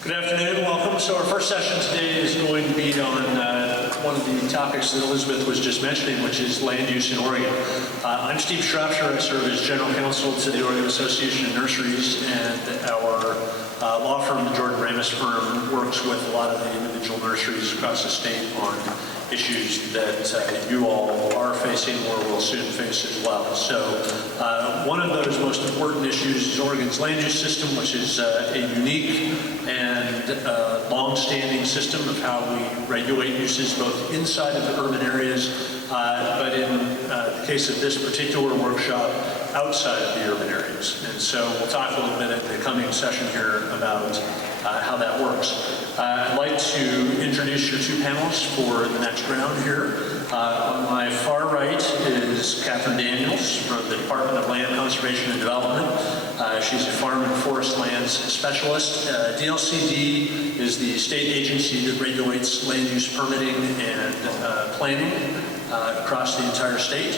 Good afternoon, welcome. So our first session today is going to be on one of the topics that Elizabeth was just mentioning, which is land use in Oregon. I'm Steve Shropshire. I serve as General Counsel to the Oregon Association of Nurseries, and our law firm, the Jordan Ramus firm, works with a lot of the individual nurseries across the state on issues that you all are facing or will soon face as well. So one of those most important issues is Oregon's land use system, which is a unique and long-standing system of how we regulate uses both inside of the urban areas, but in the case of this particular workshop, outside of the urban areas. And so we'll talk a little bit at the coming session here about how that works. I'd like to introduce your two panelists for the next round here. On my far right is Katherine Daniels from the Department of Land Conservation and Development. She's a farm and forest lands specialist. DLCD is the state agency that regulates land use permitting and planning across the entire state,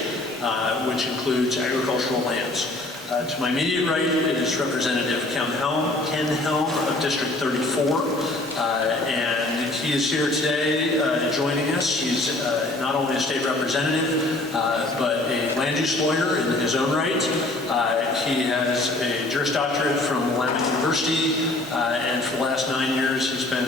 which includes agricultural lands. To my immediate right is Representative Ken Helm of District 34, and he is here today joining us. He's not only a state representative, but a land use lawyer in his own right. He has a Juris Doctorate from Willamette University, and for the last 9 years he's been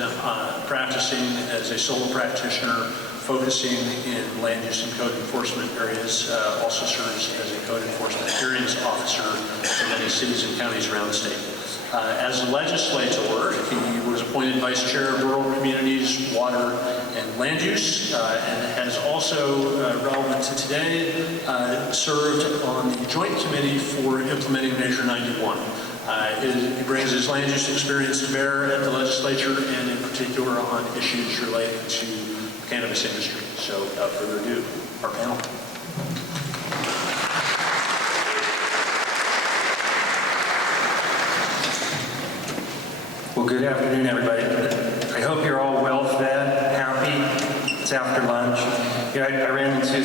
practicing as a solo practitioner, focusing in land use and code enforcement areas, also serves as a code enforcement hearings officer in many cities and counties around the state. As a legislator, he was appointed Vice Chair of Rural Communities, Water, and Land Use, and has also, relevant to today, served on the Joint Committee for implementing Measure 91. He brings his land use experience to bear at the legislature, and in particular on issues related to the cannabis industry. So without further ado, our panel. Well, good afternoon, everybody. I hope you're all well fed, happy. It's after lunch. Yeah, I ran into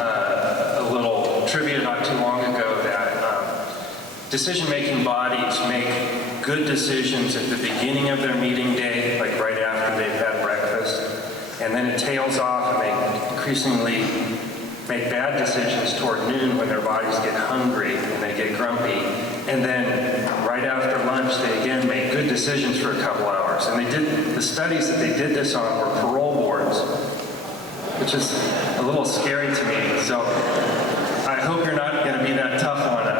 a little trivia not too long ago that decision-making bodies make good decisions at the beginning of their meeting day, like right after they've had breakfast, and then it tails off and they increasingly make bad decisions toward noon when their bodies get hungry and they get grumpy, and then right after lunch they again make good decisions for a couple hours. And the studies that they did this on were parole boards, which is a little scary to me. So I hope you're not going to be that tough on us.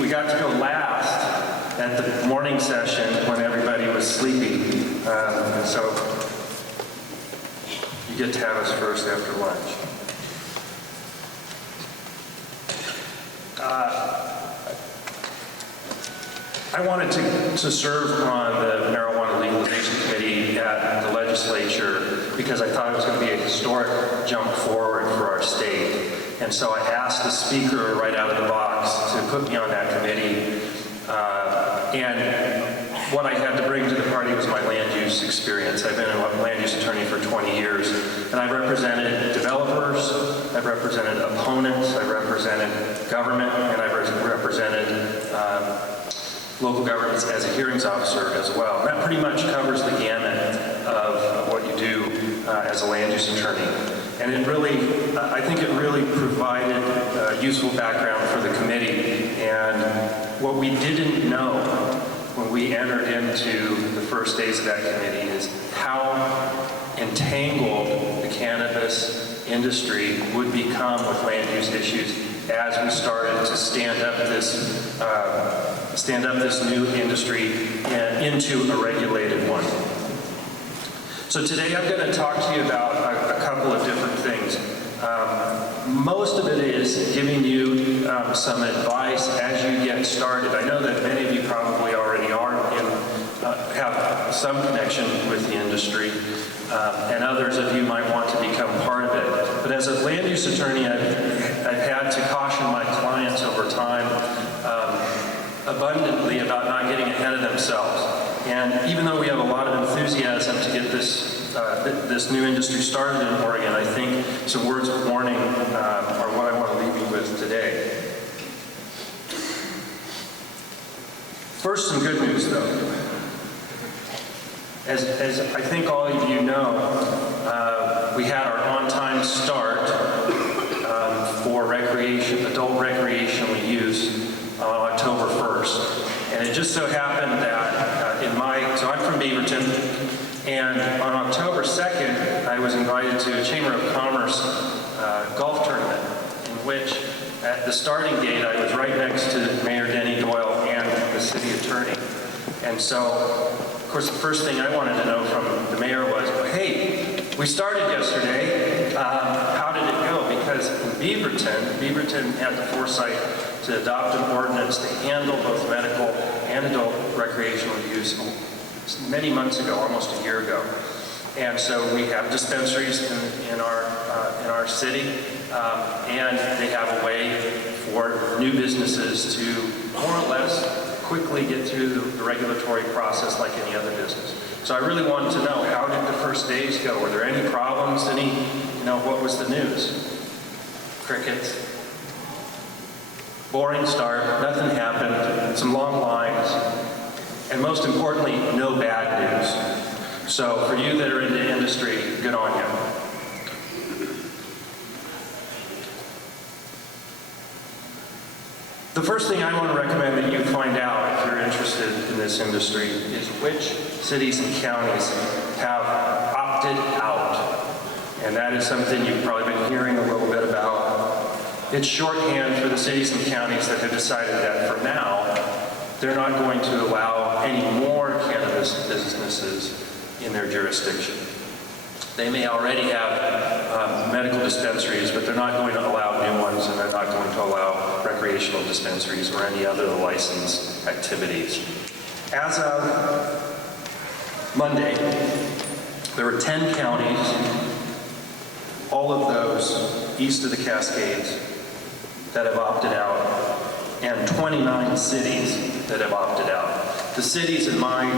We got to go last at the morning session when everybody was sleepy, and so you get to have us first after lunch. I wanted to serve on the Marijuana Legalization Committee at the legislature because I thought it was going to be a historic jump forward for our state. And so I asked the speaker right out of the box to put me on that committee. And what I had to bring to the party was my land use experience. I've been a land use attorney for 20 years, and I've represented developers, I've represented opponents, I've represented government, and I've represented local governments as a hearings officer as well. And that pretty much covers the gamut of what you do as a land use attorney. And it really, I think it really provided a useful background for the committee. And what we didn't know when we entered into the first days of that committee is how entangled the cannabis industry would become with land use issues as we started to stand up this new industry into a regulated one. So today I'm going to talk to you about a couple of different things. Most of it is giving you some advice as you get started. I know that many of you probably already have some connection with the industry, and others of you might want to become part of it. But as a land use attorney, I've had to caution my clients over time abundantly about not getting ahead of themselves. And even though we have a lot of enthusiasm to get this new industry started in Oregon, I think some words of warning are what I want to leave you with today. First, some good news, though. As I think all of you know, we had our on-time start for adult recreational use on October 1st. And it just so happened that so I'm from Beaverton, and on October 2nd, I was invited to a Chamber of Commerce golf tournament, in which at the starting gate, I was right next to Mayor Denny Doyle and the city attorney. And so, of course, the first thing I wanted to know from the mayor was, well, hey, we started yesterday. How did it go? Because in Beaverton had the foresight to adopt an ordinance to handle both medical and adult recreational use many months ago, almost a year ago. And so we have dispensaries in our city, and they have a way for new businesses to more or less quickly get through the regulatory process like any other business. So I really wanted to know, how did the first days go? Were there any problems? What was the news? Crickets. Boring start, nothing happened, some long lines, and most importantly, no bad news. So for you that are in the industry, good on you. The first thing I want to recommend that you find out if you're interested in this industry is which cities and counties have opted out. And that is something you've probably been hearing a little bit about. It's shorthand for the cities and counties that have decided that for now, they're not going to allow any more cannabis businesses in their jurisdiction. They may already have medical dispensaries, but they're not going to allow new ones, and they're not going to allow recreational dispensaries or any other licensed activities. As of Monday, there were 10 counties, all of those east of the Cascades, that have opted out, and 29 cities that have opted out. The cities, in my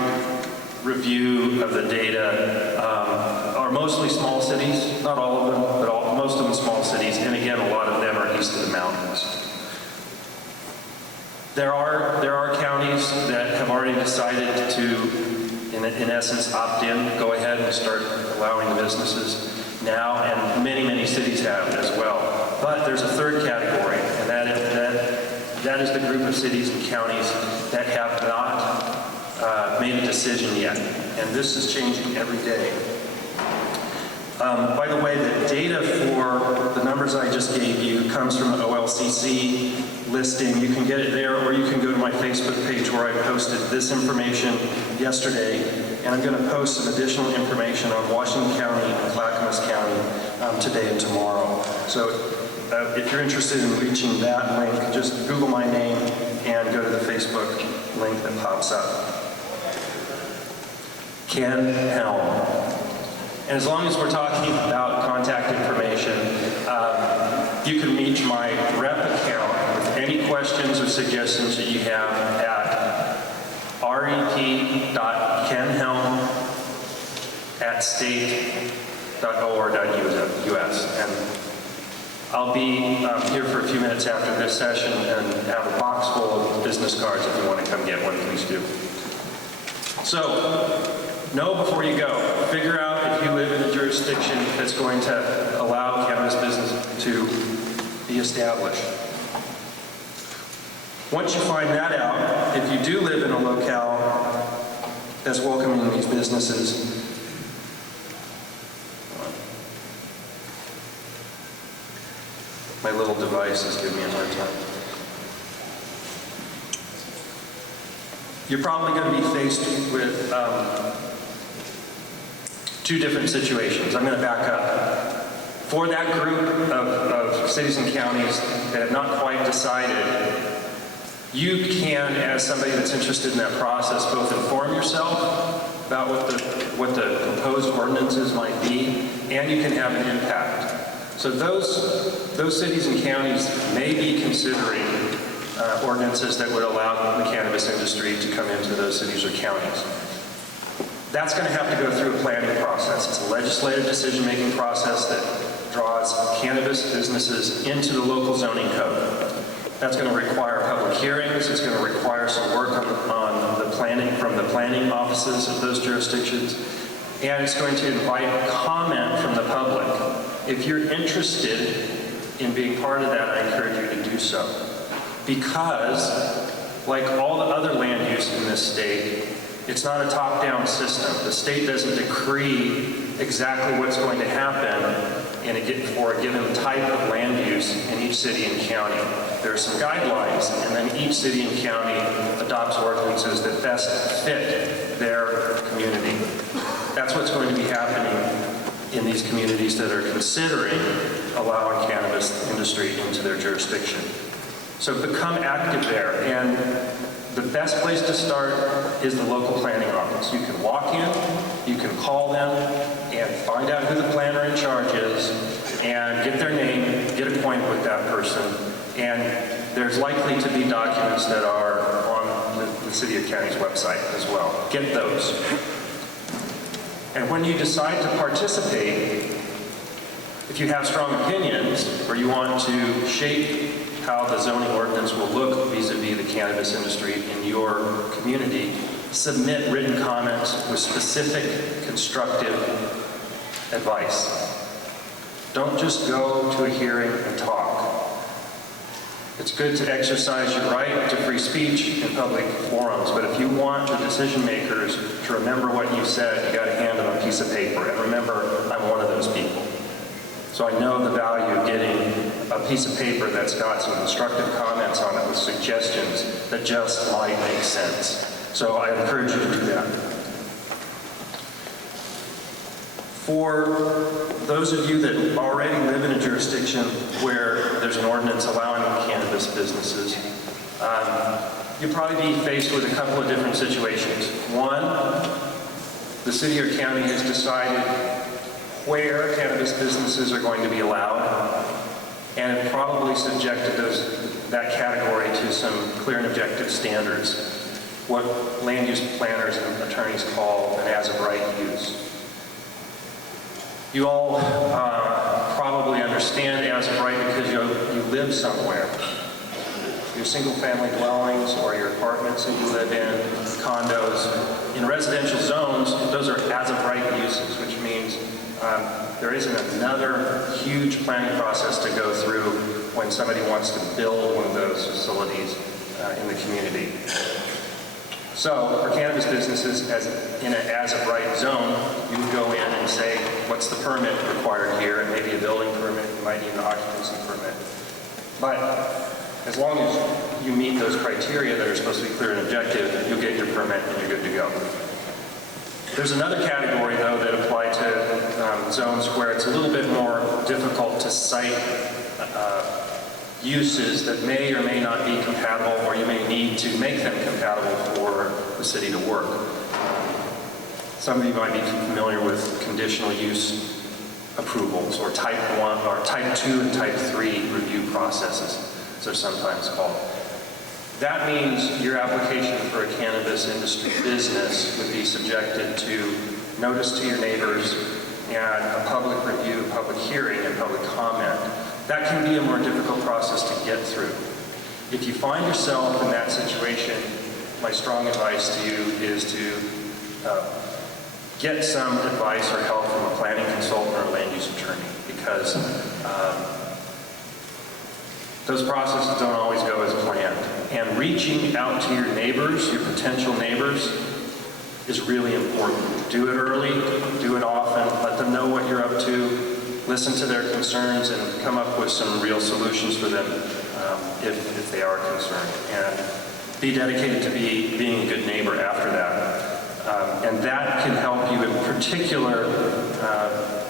review of the data, are mostly small cities, not all of them, but most of them small cities, and again, a lot of them are east of the mountains. There are counties that have already decided to, in essence, opt in, go ahead and start allowing the businesses now, and many cities have as well. But there's a third category, and that is the group of cities and counties that have not made a decision yet. And this is changing every day. By the way, the data for the numbers I just gave you comes from the OLCC listing. You can get it there, or you can go to my Facebook page where I posted this information yesterday. And I'm going to post some additional information on Washington County and Clackamas County today and tomorrow. So if you're interested in reaching that link, just Google my name and go to the Facebook link that pops up. Ken Helm. And as long as we're talking about contact information, you can reach my rep account with any questions or suggestions that you have at rep.kenhelm@state.or.us. And I'll be here for a few minutes after this session and have a box full of business cards. If you want to come get one, please do. So, know before you go. Figure out if you live in a jurisdiction that's going to allow cannabis business to be established. Once you find that out, if you do live in a locale that's welcoming these businesses, my little device is giving me a hard time. You're probably going to be faced with two different situations. I'm going to back up. For that group of cities and counties that have not quite decided, you can, as somebody that's interested in that process, both inform yourself about what the proposed ordinances might be, and you can have an impact. So those cities and counties may be considering ordinances that would allow the cannabis industry to come into those cities or counties. That's going to have to go through a planning process. It's a legislative decision-making process that draws cannabis businesses into the local zoning code. That's going to require public hearings. It's going to require some work on the planning offices of those jurisdictions. And it's going to invite comment from the public. If you're interested in being part of that, I encourage you to do so. Because, like all the other land use in this state, it's not a top-down system. The state doesn't decree exactly what's going to happen for a given type of land use in each city and county. There are some guidelines, and then each city and county adopts ordinances that best fit their community. That's what's going to be happening in these communities that are considering allowing cannabis industry into their jurisdiction. So become active there, and the best place to start is the local planning office. You can walk in, you can call them, and find out who the planner in charge is, and get their name, get acquainted with that person, and there's likely to be documents that are on the City of County's website as well. Get those. And when you decide to participate, if you have strong opinions, or you want to shape how the zoning ordinance will look vis-a-vis the cannabis industry in your community, submit written comments with specific, constructive advice. Don't just go to a hearing and talk. It's good to exercise your right to free speech in public forums, but if you want the decision makers to remember what you said, you got to hand them a piece of paper. And remember, I'm one of those people. So I know the value of getting a piece of paper that's got some constructive comments on it with suggestions that just might make sense. So I encourage you to do that. For those of you that already live in a jurisdiction where there's an ordinance allowing cannabis businesses, you'll probably be faced with a couple of different situations. One, the city or county has decided where cannabis businesses are going to be allowed, and it probably subjected that category to some clear and objective standards, what land use planners and attorneys call an as-of-right use. You all probably understand as-of-right because you live somewhere. Your single-family dwellings or your apartments that you live in, condos. In residential zones, those are as-of-right uses, which means there isn't another huge planning process to go through when somebody wants to build one of those facilities in the community. So for cannabis businesses in an as-of-right zone, you would go in and say, what's the permit required here? It may be a building permit, you might need an occupancy permit. But as long as you meet those criteria that are supposed to be clear and objective, you'll get your permit and you're good to go. There's another category, though, that apply to zones where it's a little bit more difficult to cite uses that may or may not be compatible, or you may need to make them compatible for the city to work. Some of you might be familiar with conditional use approvals, or type 1, or type 2 and type 3 review processes, as they're sometimes called. That means your application for a cannabis industry business would be subjected to notice to your neighbors and a public review, a public hearing, and public comment. That can be a more difficult process to get through. If you find yourself in that situation, my strong advice to you is to get some advice or help from a planning consultant or a land use attorney, because those processes don't always go as planned. And reaching out to your neighbors, your potential neighbors, is really important. Do it early, do it often, let them know what you're up to, listen to their concerns, and come up with some real solutions for them if they are concerned. And be dedicated to being a good neighbor after that. And that can help you in particular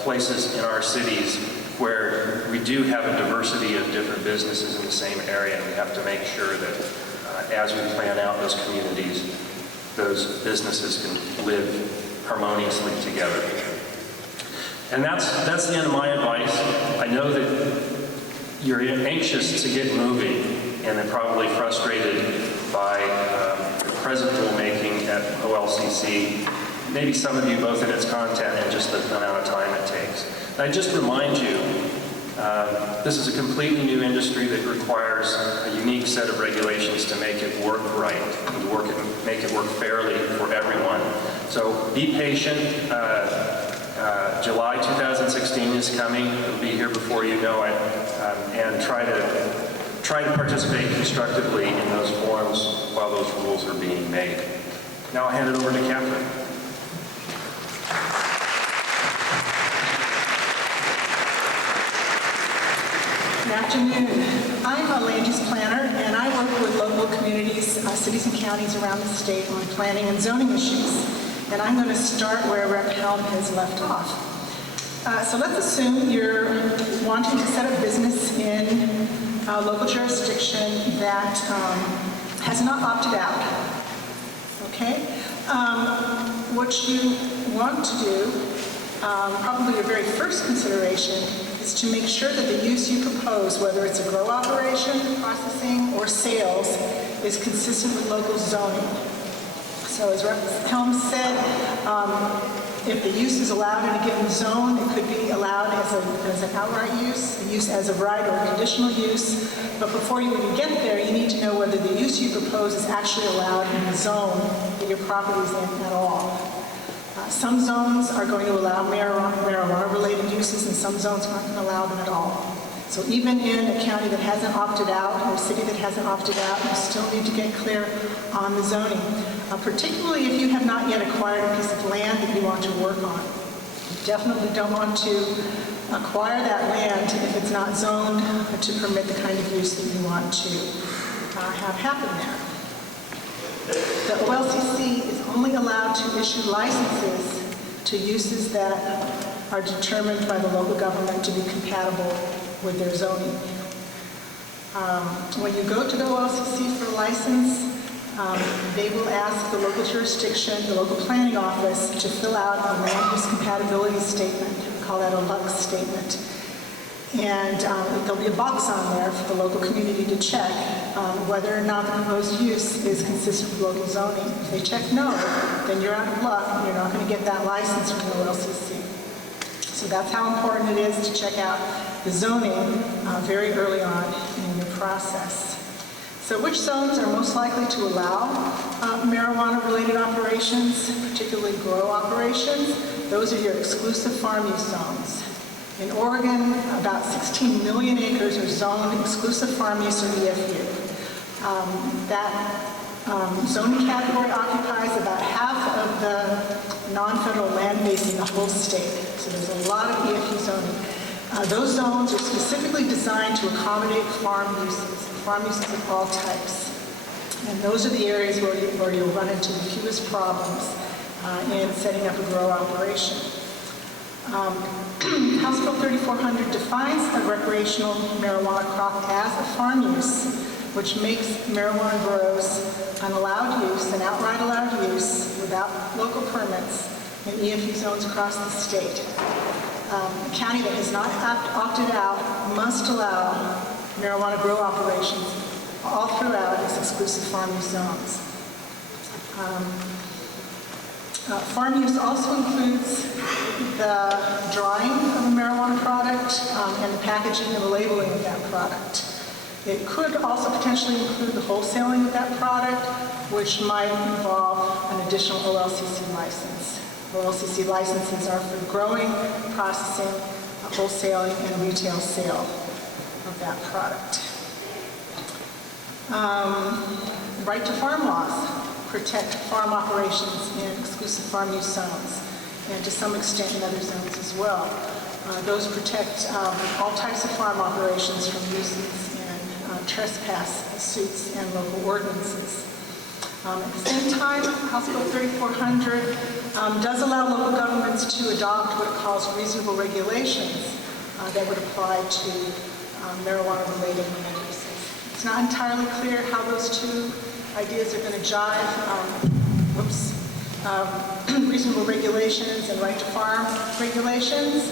places in our cities where we do have a diversity of different businesses in the same area, and we have to make sure that as we plan out those communities, those businesses can live harmoniously together. And that's the end of my advice. I know that you're anxious to get moving, and they're probably frustrated by the present rulemaking at OLCC, maybe some of you both in its content and just the amount of time it takes. And I just remind you This is a completely new industry that requires a unique set of regulations to make it work right and to make it work fairly for everyone. So be patient. July 2016 is coming. It'll be here before you know it. And try to participate constructively in those forums while those rules are being made. Now I'll hand it over to Katherine. Good afternoon. I'm a land use planner, and I work with local communities, cities and counties around the state on planning and zoning issues. And I'm going to start where Rep. Helm has left off. So let's assume you're wanting to set up business in a local jurisdiction that has not opted out. Okay? What you want to do, probably your very first consideration, is to make sure that the use you propose, whether it's a grow operation, processing, or sales, is consistent with local zoning. So as Rep. Helms said, if the use is allowed in a given zone, it could be allowed as an outright use, a use as of right or a conditional use. But before you even get there, you need to know whether the use you propose is actually allowed in the zone that your property is in at all. Some zones are going to allow marijuana-related uses, and some zones aren't going to allow them at all. So even in a county that hasn't opted out, or a city that hasn't opted out, you still need to get clear on the zoning, particularly if you have not yet acquired a piece of land that you want to work on. You definitely don't want to acquire that land if it's not zoned to permit the kind of use that you want to have happen there. The OLCC is only allowed to issue licenses to uses that are determined by the local government to be compatible with their zoning. When you go to the OLCC for a license, they will ask the local jurisdiction, the local planning office, to fill out a land use compatibility statement. We call that a LUC statement. And there'll be a box on there for the local community to check whether or not the proposed use is consistent with local zoning. If they check no, then you're out of luck and you're not going to get that license from the OLCC. So that's how important it is to check out the zoning very early on in your process. So which zones are most likely to allow marijuana-related operations, particularly grow operations? Those are your exclusive farm use zones. In Oregon, about 16 million acres are zoned exclusive farm use or EFU. That zoning category occupies about half of the non-federal land base in the whole state. So there's a lot of EFU zoning. Those zones are specifically designed to accommodate farm uses of all types. And those are the areas where you'll run into the fewest problems in setting up a grow operation. House Bill 3400 defines a recreational marijuana crop as a farm use, which makes marijuana grows an allowed use, an outright allowed use, without local permits in EFU zones across the state. A county that has not opted out must allow marijuana grow operations all throughout its exclusive farm use zones. Farm use also includes the drying of a marijuana product and the packaging and the labeling of that product. It could also potentially include the wholesaling of that product, which might involve an additional OLCC license. OLCC licenses are for growing, processing, wholesaling, and retail sale of that product. Right to farm laws protect farm operations in exclusive farm use zones, and to some extent in other zones as well. Those protect all types of farm operations from nuisance and trespass suits and local ordinances. At the same time, House Bill 3400 does allow local governments to adopt what it calls reasonable regulations that would apply to marijuana-related land uses. It's not entirely clear how those two ideas are going to jive. Reasonable regulations and right to farm regulations.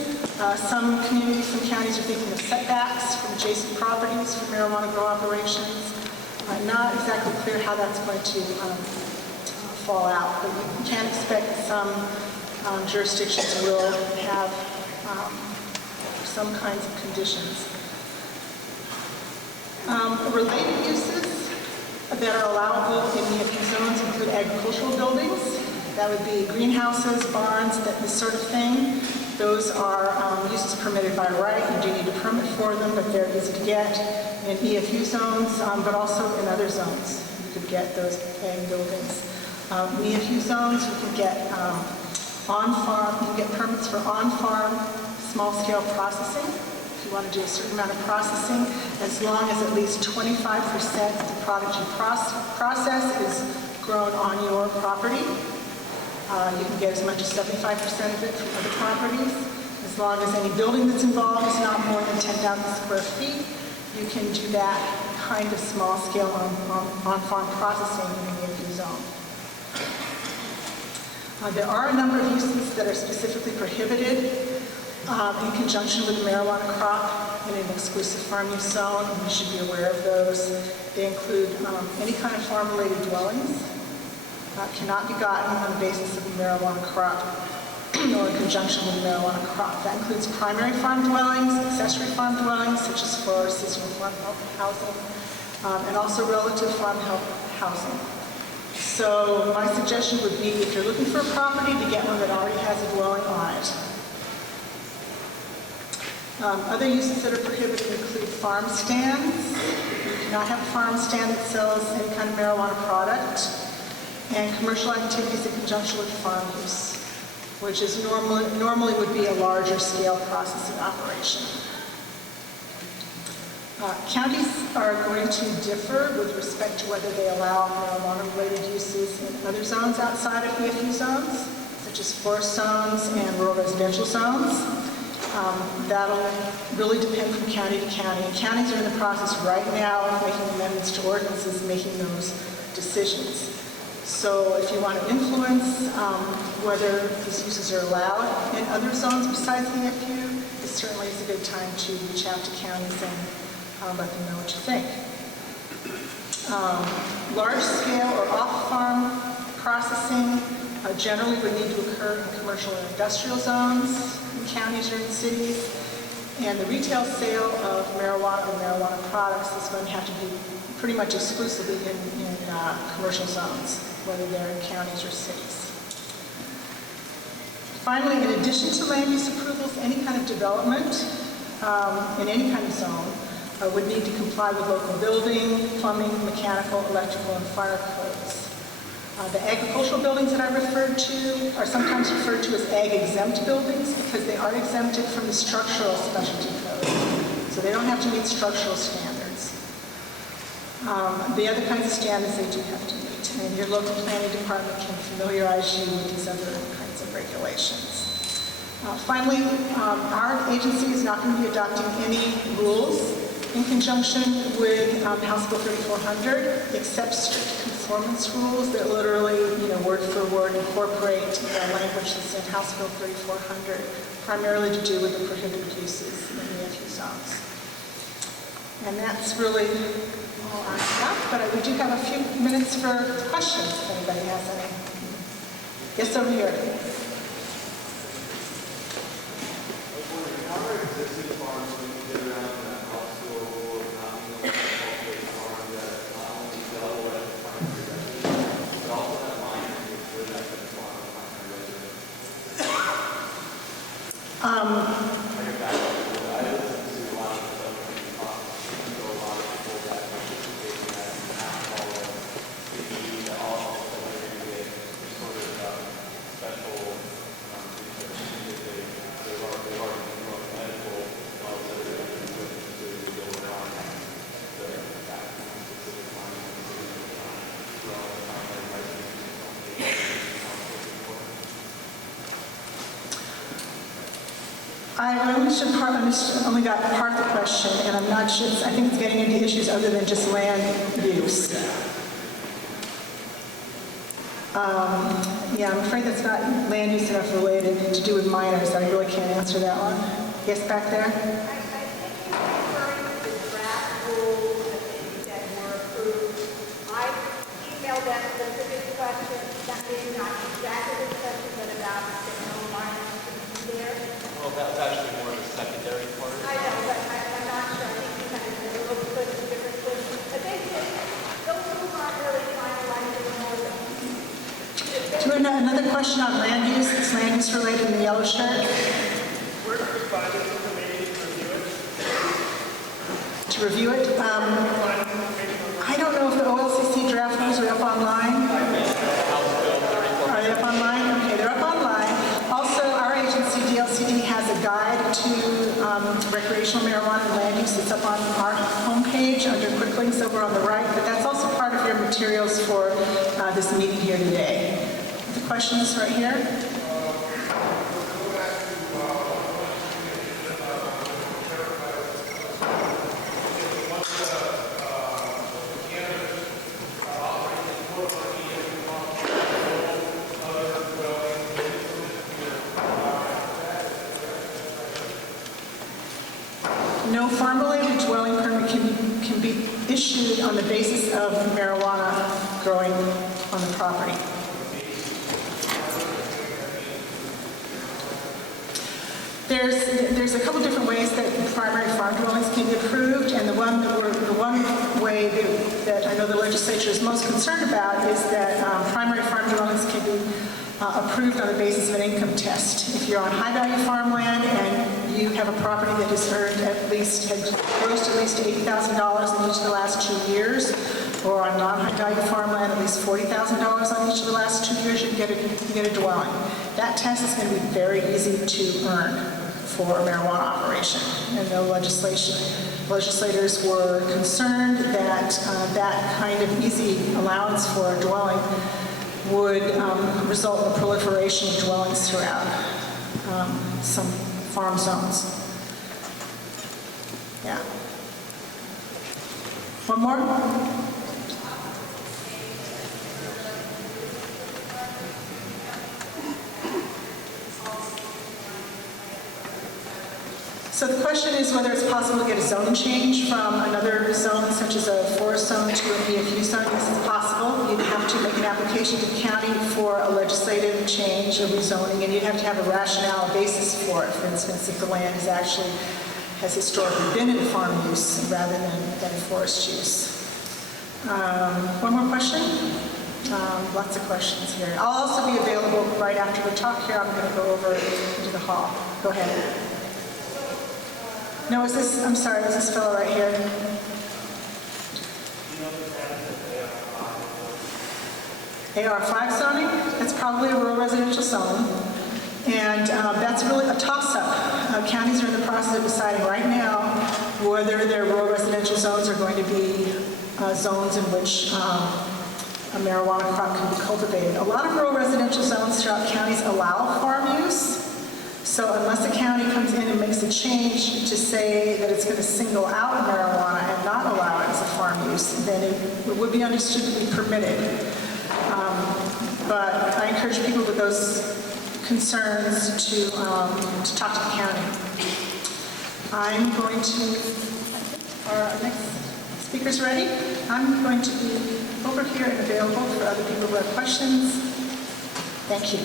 Some communities, some counties are thinking of setbacks from adjacent properties for marijuana grow operations. Not exactly clear how that's going to fall out, but you can expect some jurisdictions will have some kinds of conditions. Related uses that are allowable in EFU zones include agricultural buildings. That would be greenhouses, barns, this sort of thing. Those are uses permitted by right. You do need a permit for them, but they're easy to get in EFU zones, but also in other zones. You could get those ag buildings. In EFU zones, you can get on-farm, you can get permits for on-farm, small-scale processing. If you want to do a certain amount of processing, as long as at least 25% of the product you process is grown on your property. You can get as much as 75% of it from other properties. As long as any building that's involved is not more than 10,000 square feet, you can do that kind of small-scale on-farm processing in the EFU zone. There are a number of uses that are specifically prohibited in conjunction with the marijuana crop in an exclusive farm use zone. You should be aware of those. They include any kind of farm-related dwellings. Cannot be gotten on the basis of the marijuana crop or in conjunction with the marijuana crop. That includes primary farm dwellings, accessory farm dwellings, such as for seasonal farm housing, and also relative farm housing. So my suggestion would be, if you're looking for a property, to get one that already has a dwelling on it. Other uses that are prohibited include farm stands. You cannot have a farm stand that sells any kind of marijuana product, and commercial activities in conjunction with farm use, which is normally would be a larger scale processing operation. Counties are going to differ with respect to whether they allow marijuana-related uses in other zones outside of EFU zones, such as forest zones and rural residential zones. That'll really depend from county to county. And counties are in the process right now of making amendments to ordinances, making those decisions. So if you want to influence whether these uses are allowed in other zones besides the EFU, it certainly is a good time to reach out to counties and let them know what you think. Large-scale or off-farm processing generally would need to occur in commercial and industrial zones in counties or in cities. And the retail sale of marijuana or marijuana products is going to have to be pretty much exclusively in commercial zones, whether they're in counties or cities. Finally, in addition to land use approvals, any kind of development in any kind of zone would need to comply with local building, plumbing, mechanical, electrical, and fire codes. The agricultural buildings that I referred to are sometimes referred to as ag-exempt buildings because they are exempted from the structural specialty code. So they don't have to meet structural standards. The other kinds of standards they do have to meet, and your local planning department can familiarize you with these other kinds of regulations. Finally, our agency is not going to be adopting any rules in conjunction with House Bill 3400, except strict conformance rules that literally, word for word incorporate the language that's in House Bill 3400, primarily to do with the prohibited uses in the EFU zones. And that's really all I've got, but we do have a few minutes for questions if anybody has any. Yes, over here. I only got part of the question, and I'm not sure. I think it's getting into issues other than just land use. Yeah, I'm afraid that's not land use enough related to do with minors. I really can't answer that one. Yes, back there? I think you're referring to the draft rules that were approved. I emailed that specific question, that is not exactly the question, but about the no minors there. Well, that's actually more of the secondary part another question on land use. It's land use related in the yellow shirt. Where do we find this information to review it? To review it. I don't know if the OLCC draft rules are up online. Are they up online? Okay, they're up online. Also, our agency, DLCD, has a guide to recreational marijuana and land use. It's up on our homepage under quick links over on the right, but that's also part of your materials for this meeting here today. The questions right here? No farm-related dwelling permit can be issued on the basis of marijuana growing on the property. There's a couple different ways that primary farm dwellings can be approved, and the one way that I know the legislature is most concerned about is that primary farm dwellings can be approved on the basis of an income test. If you're on high-value farmland and you have a property that has earned grossed at least $80,000 in each of the last 2 years, or on non-high-value farmland at least $40,000 on each of the last 2 years, you get a dwelling. That test is going to be very easy to earn for a marijuana operation. And the legislators were concerned that that kind of easy allowance for a dwelling would result in the proliferation of dwellings throughout some farm zones. Yeah. One more? So the question is whether it's possible to get a zone change from another zone, such as a forest zone, to an EFU zone. Yes, it's possible. You'd have to make an application to the county for a legislative change, a rezoning, and you'd have to have a rationale, a basis for it. For instance, if the land has historically been in farm use rather than forest use. One more question? Lots of questions here. I'll also be available right after the talk here. I'm going to go over into the hall. Go ahead. No, is this fellow right here? AR5 zoning? That's probably a rural residential zone. And that's really a toss-up. Counties are in the process of deciding right now whether their rural residential zones are going to be zones in which a marijuana crop can be cultivated. A lot of rural residential zones throughout counties allow farm use. So unless a county comes in and makes a change to say that it's going to single out marijuana and not allow it as a farm use, then it would be understood to be permitted. But I encourage people with those concerns to talk to the county. I'm going to, our next speaker's ready. I'm going to be over here and available for other people who have questions. Thank you.